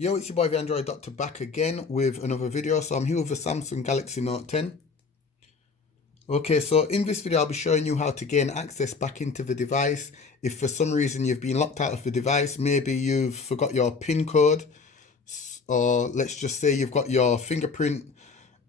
Yo, it's your boy the Android Doctor back again with another video. So I'm here with the Samsung Galaxy Note 10. Okay, so in this video I'll be showing you how to gain access back into the device. If for some reason you've been locked out of the device, maybe you've forgot your PIN code, or let's just say you've got your fingerprint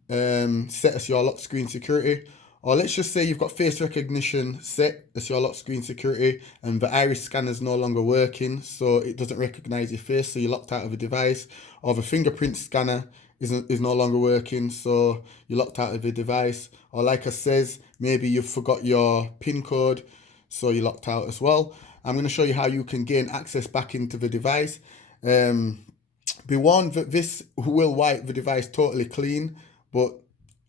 set as your lock screen security, or let's just say you've got face recognition set as your lock screen security and the iris scanner is no longer working, so it doesn't recognize your face, so you're locked out of the device, or the fingerprint scanner is no longer working, so you're locked out of the device, or like I says, maybe you've forgot your PIN code, so you're locked out as well. I'm going to show you how you can gain access back into the device. Be warned that this will wipe the device totally clean, but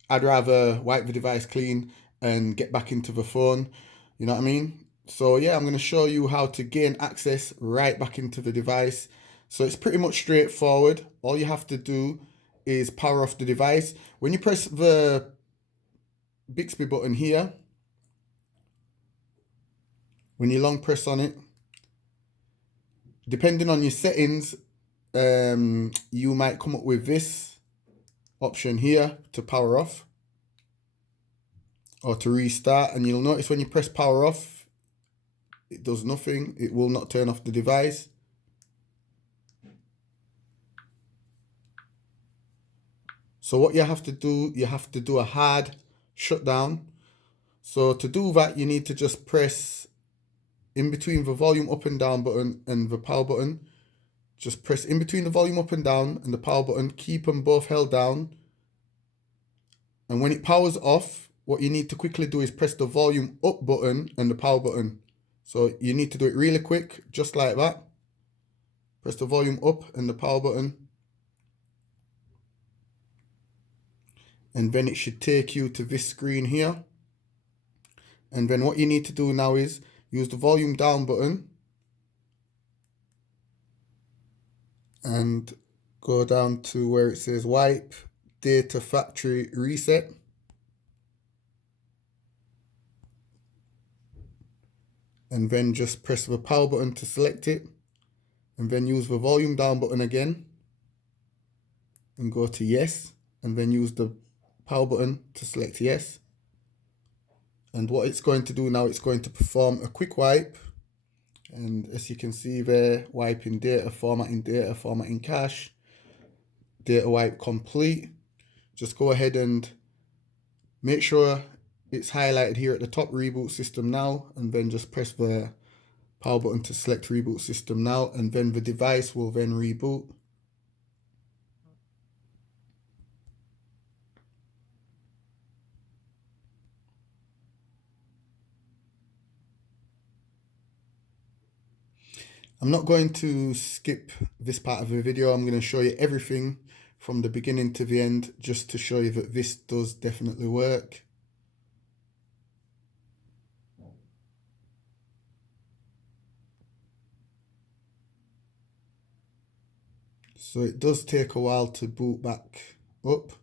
I'd rather wipe the device clean and get back into the phone, you know what I mean? So yeah, I'm going to show you how to gain access right back into the device. So it's pretty much straightforward. All you have to do is power off the device. When you press the Bixby button here, when you long press on it, depending on your settings, you might come up with this option here to power off or to restart, and you'll notice when you press power off it does nothing. It will not turn off the device. So what you have to do a hard shutdown. So to do that, you need to just press in between the volume up and down button and the power button. Just press in between the volume up and down and the power button, keep them both held down. And when it powers off, what you need to quickly do is press the volume up button and the power button. So you need to do it really quick, just like that. Press the volume up and the power button. And then it should take you to this screen here. And then what you need to do now is use the volume down button and go down to where it says wipe data factory reset. And then just press the power button to select it, and then use the volume down button again and go to yes, and then use the power button to select yes. And what it's going to do now, it's going to perform a quick wipe, and as you can see there, wiping data, formatting cache, data wipe complete. Just go ahead and make sure it's highlighted here at the top, reboot system now, and then just press the power button to select reboot system now, and then the device will then reboot. I'm not going to skip this part of the video. I'm going to show you everything from the beginning to the end, just to show you that this does definitely work. So it does take a while to boot back up.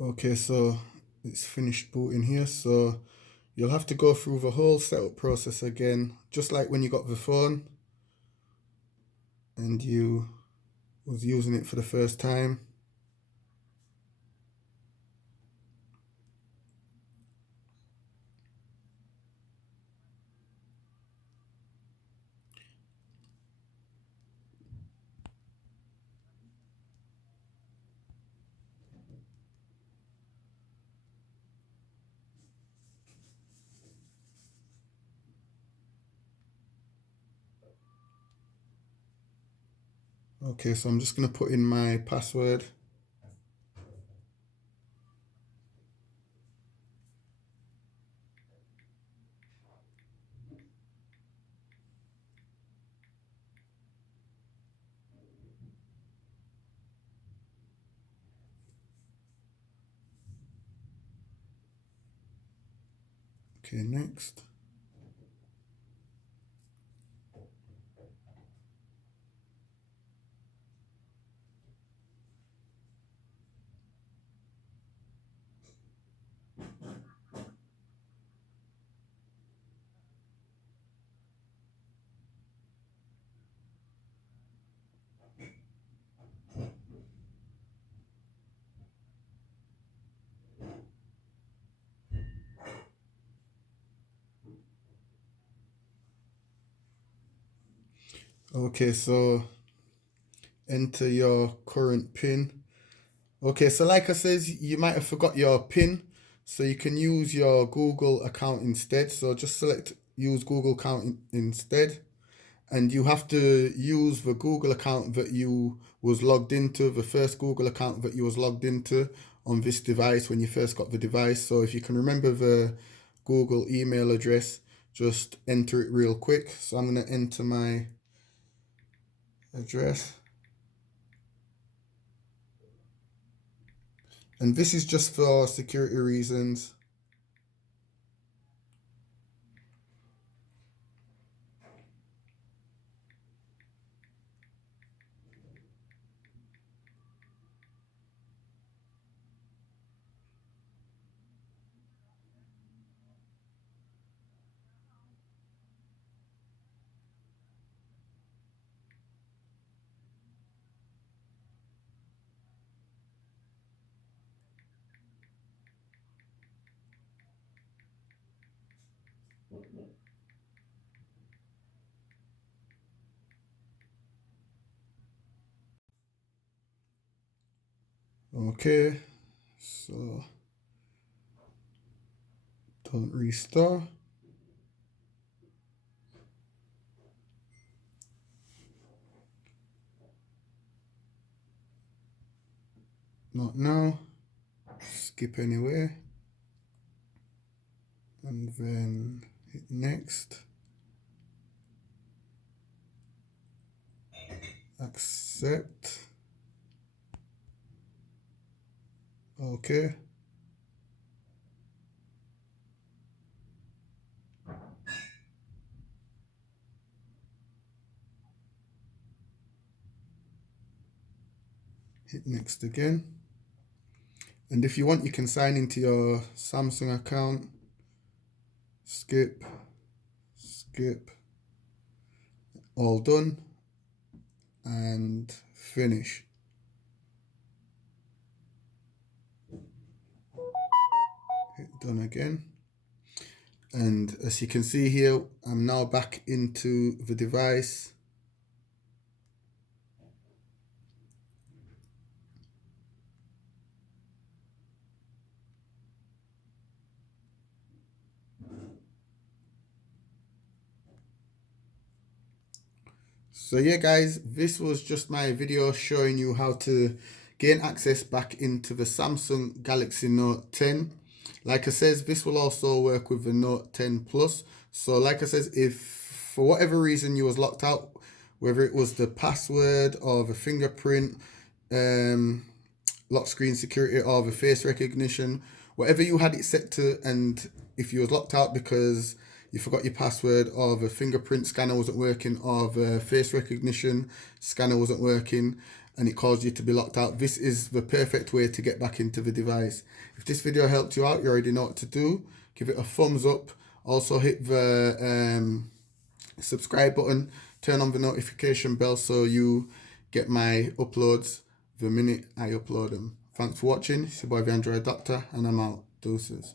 Okay, so it's finished booting here, so you'll have to go through the whole setup process again, just like when you got the phone and you was using it for the first time. Okay, so I'm just going to put in my password. Okay, next. Okay, so enter your current PIN. Okay, so like I says, you might have forgot your PIN, so you can use your Google account instead. So just select use Google account instead, and you have to use the Google account that you was logged into, the first Google account that you was logged into on this device when you first got the device. So if you can remember the Google email address, just enter it real quick. So I'm going to enter my address. And this is just for security reasons. Okay, so don't restore. Not now. Skip anyway. And then hit next. Accept. Okay. Hit next again. And if you want, you can sign into your Samsung account. Skip. Skip. All done. And finish. Hit done again. And as you can see here, I'm now back into the device. So yeah guys, this was just my video showing you how to gain access back into the Samsung Galaxy Note 10. Like I says, this will also work with the Note 10 Plus. So like I says, if for whatever reason you was locked out, whether it was the password or the fingerprint, lock screen security or the face recognition, whatever you had it set to, and if you was locked out because you forgot your password, or the fingerprint scanner wasn't working, or the face recognition scanner wasn't working, and it caused you to be locked out, this is the perfect way to get back into the device. If this video helped you out, you already know what to do. Give it a thumbs up. Also hit the subscribe button, turn on the notification bell so you get my uploads the minute I upload them. Thanks for watching. It's your boy the Android Doctor, and I'm out. Deuces.